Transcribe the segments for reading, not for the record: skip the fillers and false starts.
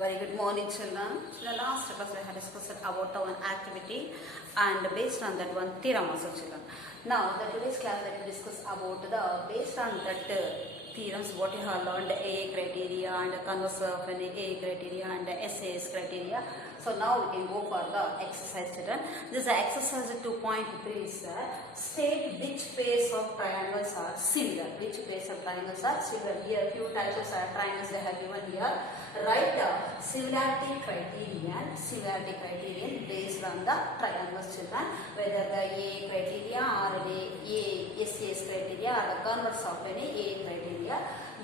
Very good morning, children. In the last class, we had discussed about one activity, and based on that one theorem also, children. Now, the today's class, let me discuss about the based on that theorems what you have learned, AA criteria and converse of an AA criteria and SAS criteria. So now we can go for the exercise, children. This exercise 2.3 is state which pairs of triangles are similar. Which pairs of triangles are similar? Here few types of triangles they have given here. Write the similarity criterion based on the triangles, children. Whether the A criteria or the SAS criteria or the converse of any A criteria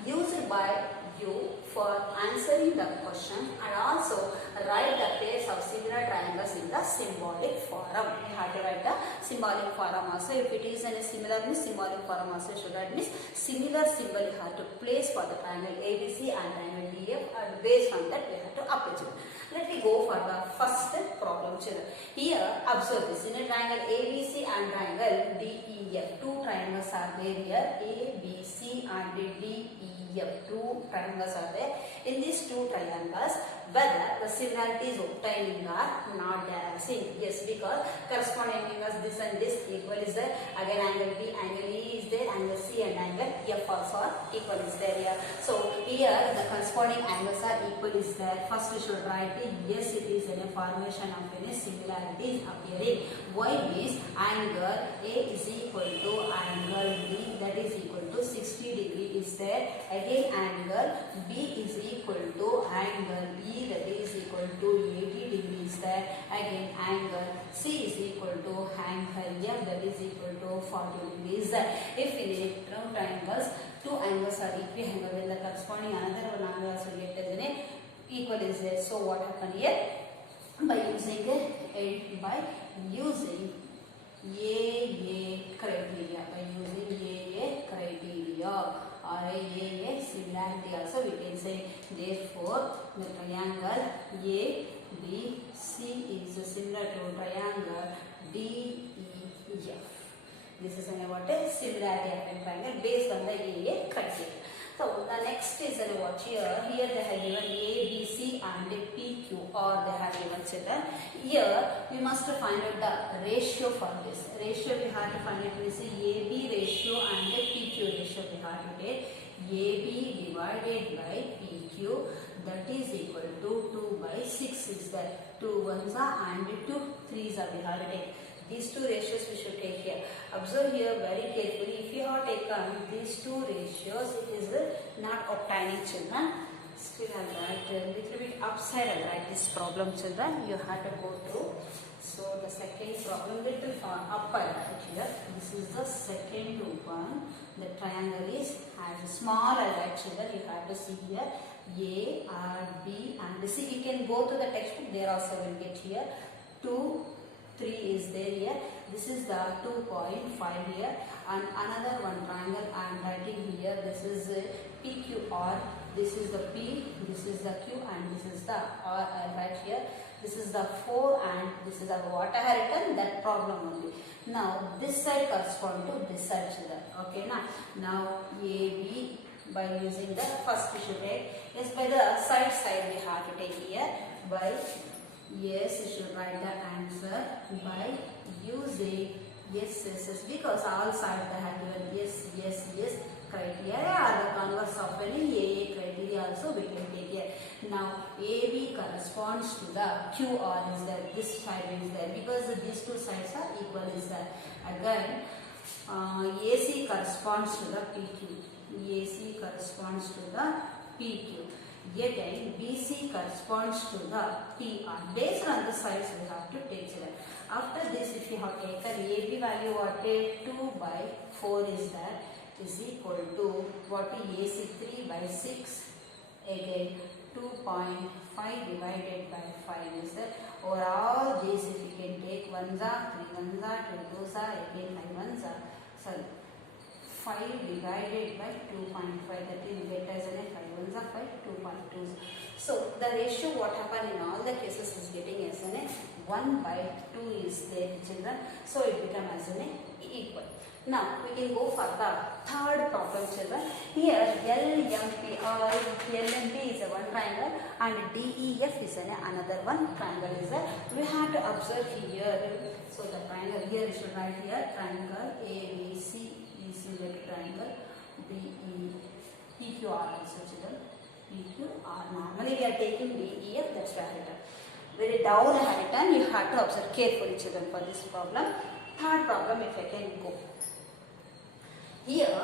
used by you for answering the question, and also write the pairs of similar triangles in the symbolic form. You have to write the symbolic form also. If it is in a similar means symbolic form also should write means similar symbol you have to place for the triangle ABC and triangle DF, and based on that we have to apply it. Let me go for the first problem, children. Here observe this, in a triangle ABC and triangle DEF, two triangles are there here, ABC and DEF. Two triangles are there. In these two triangles, whether the similarity is obtaining or not there. See, yes, because corresponding angles this and this equal is there. Again, angle B, angle E is there, angle C and angle F also are equal is there here. So here the corresponding angles are equal is there. First we should write it. Yes, it is in a formation of any similarities appearing. Y means angle A is equal to angle B, that is equal to 60 degree is there. Again, angle B is equal to angle E, that is equal to 80 degrees there. Again, angle C is equal to angle F, that is equal to 40 degrees. If in a two triangles, two angles are equiangle, then the corresponding another one angle also get as an equal is there. So what happened here? By using AA criteria, or AA similarity also we can say. Therefore, the triangle ABC is similar to triangle DEF. This is what a similarity of triangle based on the AA criteria. So the next is what here. Here they have given A, B, C and PQ, or they have given children. Here we must find out the ratio for this. Ratio we have to find it. We see AB ratio and PQ ratio we have to take. AB divided by PQ, that is equal to 2 by 6 is that. 2 ones are and 2 threes are we have to take. These two ratios we should take here. Observe here very carefully. If you have taken these two ratios, it is not obtaining, children. Still I'll write a little bit upside. I'll write this problem, children. You have to go through. So the second problem little up I write here. This is the second one. The triangle is as small. I'll write, children. You have to see here A, R, B and C. You can go to the textbook. There also will get here 2, 3 is there here. This is the 2.5 here, and another one triangle I am writing here. This is PQR. This is the P, this is the Q, and this is the R. I write here. This is the 4 and this is the what I have written, that problem only. Now this side correspond to this side, children. Okay, now AB by using the first we should take. Yes, by the side we have to take here by. Yes, you should write the answer by using yes, because all sides they have given yes criteria, or the converse of any AA criteria also we can take here. Now AB corresponds to the QR is there, this side is there, because these two sides are equal is there. Again, AC corresponds to the PQ. AC corresponds to the PQ. Again, BC corresponds to the PR. Based on the sides we have to take it. After this, if you have taken AB value what 2 by 4 is that is equal to what AC 3 by 6. Again 2.5 divided by 5 is that. Or all these if you can take 1s are 3 1s are 2 2s are again 5 1s are. Sorry. 5 divided by 2.5, that is we get as an 5 1s are 5, 2.2. So the ratio what happened in all the cases is getting as an 1 by 2 is there, children. So it becomes as an equal. Now we can go for the third problem, children. Here LMP or LMP is a one triangle and DEF is another one triangle is there. We have to observe here. So the triangle here is to write here triangle ABC is a triangle PQR also, children. PQR. Normally we are taking DEF, that's why I have written. Very down I have written. You have to observe carefully, children, for this problem. Third problem, if I can go. Here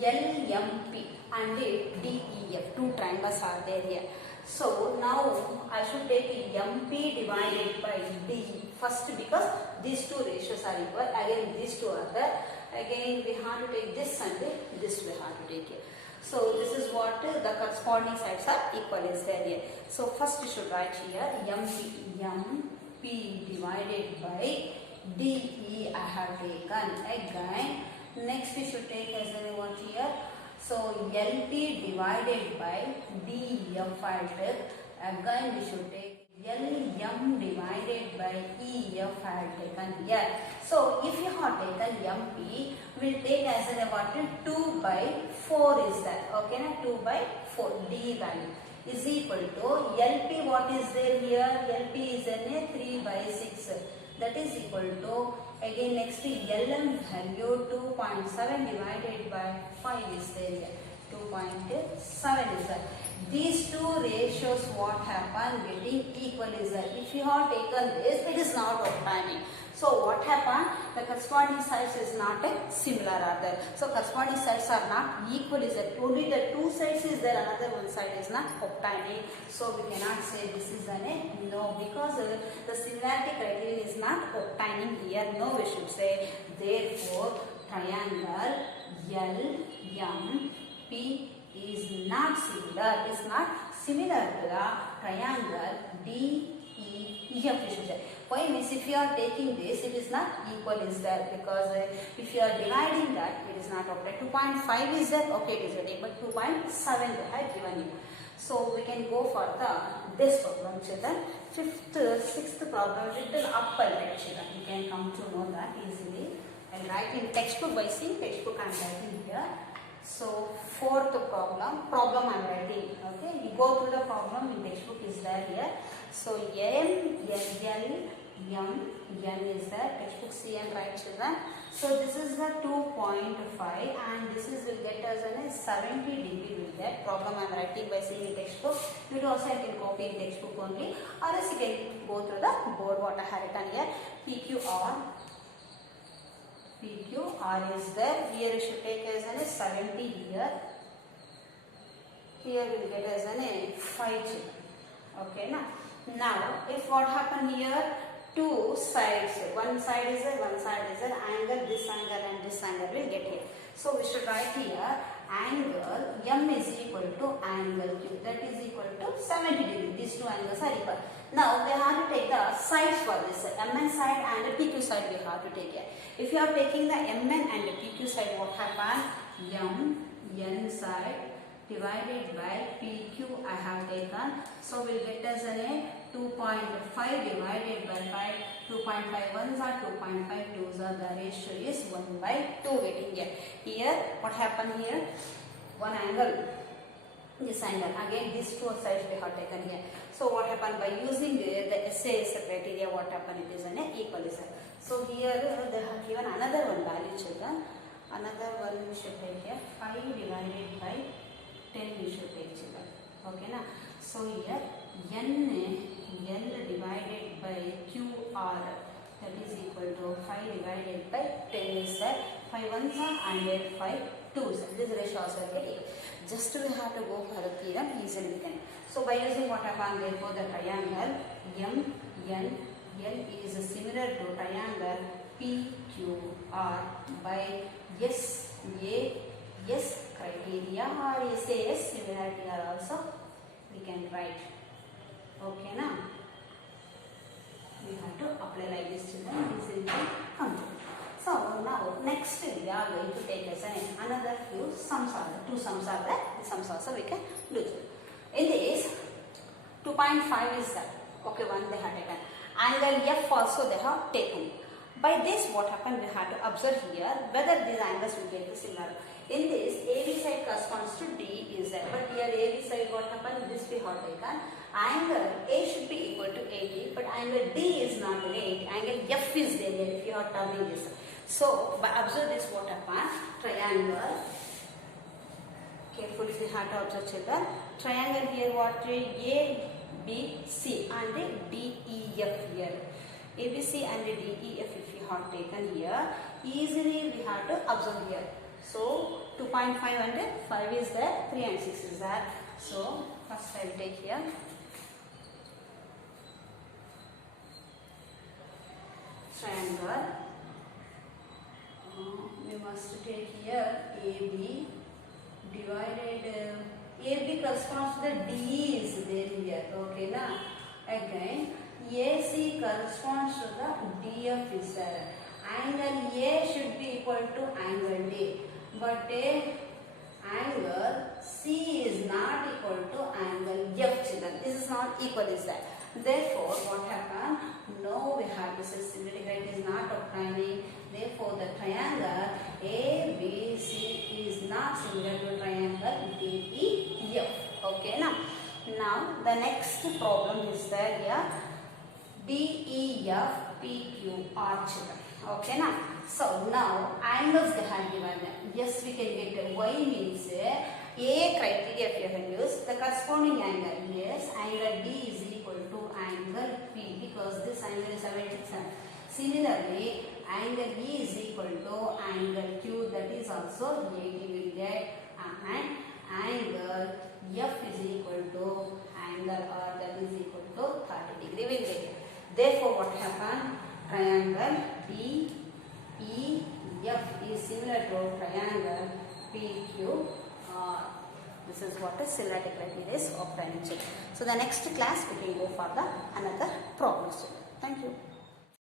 LMP and DEF, two triangles are there here. So now I should take MP divided by D first, because these two ratios are equal. Again these two are there. Again we have to take this and this we have to take it. So this is what the corresponding sides are equal is there here. So first you should write here MP divided by DE I have taken. Again next we should take as what here. So LP divided by DEF I took. Again we should take LM divided by EF I have taken here. So if you have taken MP, we'll take as what 2 by 4 is that. Okay, na 2 by 4 D value is equal to LP. What is there here? LP is a 3 by 6. That is equal to, again next LM value 2.7 divided by 5 is there here. 2.7 is that. These two ratios what happen getting equal is that. If you have taken this, it is not obtaining. So what happened? The corresponding sides is not similar are there. So corresponding sides are not equal is that. Only the two sides is there, another one side is not obtaining. So we cannot say this is a no, because the similarity criterion is not obtaining here. No, we should say therefore triangle LMP is not similar to the triangle DEF. Why means if you are taking this, it is not equal is there, because if you are dividing that, it is not okay. 2.5 is there, okay, it is ready, but 2.7 they have given you. So we can go for this problem, children. Sixth problem, little upper right, children. You can come to know that easily. I'll write in textbook. By seeing textbook I am writing here. So fourth problem I am writing. Okay, you go through the problem in textbook is there here. So M N is there. Textbook C and right, children. So this is the 2.5 and this is will get us a 70 dB with that. Problem I am writing by seeing in textbook. You also I can copy in textbook only, or else you can go through the board what I have written here. PQR is there. Here you should take as an 70 here. Here we will get as an 5 children. Okay, now if what happen here, two sides, one side is a angle, this angle and this angle will get here. So we should write here angle M is equal to angle Q, that is equal to 70 degree. These two angles are equal. Now we have to take the sides for this, MN side and the PQ side we have to take here. If you are taking the MN and the PQ side, what happen? MN side divided by PQ I have taken. So we'll get as a 2.5 divided by 5. 2.5 ones are 2.5 twos are, the ratio is 1 by 2 getting here. Here what happened here? One angle, this angle, again these two sides we have taken here. So what happened by using the SAS criteria, what happened? It is an equalizer. So here they have given another one value, children. Another one we should take here, 5 divided by 10 we should take, children. Okay na? So here L divided by QR, that is equal to 5 divided by 10 is that. 5 ones are and 5 twos. This ratio also getting. Just we have to go for the theorem easily we can. So by using what happened, therefore the triangle L is similar to triangle PQR by SAS criteria or SAS similarity are also we can write. Okay, now we have to apply like this, children. This will come. So now next we are going to take as another few sums are there. Two sums are there. The sums also we can do. In this 2.5 is that. Okay, one they have taken. Angle F also they have taken. By this, what happened, we had to observe here whether these angles will get similar. In this, AB side corresponds to DZ, but here AB side, what happened, this we have taken. Angle A should be equal to 80, but angle D is not there. Angle F is there if you are turning this. So, by observe this, what happened, triangle, carefully we have to observe children, triangle here what, A, B, C and D, E, F here. A, B, C and D, E, F if you have taken here, easily we have to observe here. So, 2.5 and 5 is there, 3 and 6 is there. So, first I will take here. Triangle. We must take here AB divided. AB corresponds to the D is there here. Okay, na? Again, AC corresponds to the DF is there. Angle A should be equal to angle D, but angle C is not equal to angle F, children. This is not equal, is that? Therefore, what happened? No, we have to say similarity is not obtaining. Therefore, the triangle ABC is not similar to triangle DEF. Okay, now the next problem is that here DEF PQR, children. Okay, so now angles they have given. Yes, we can get Y means A criteria if you have used the corresponding angle. Yes, angle D is equal to angle P because this angle is 76. Similarly, angle E is equal to angle Q, that is also 80 will get, and angle F is equal to angle R, that is equal to 30 degree will get. Therefore, what happened? Triangle DEF is similar to triangle PQR. This is what is similarity criteria is obtained. So the next class we can go for the another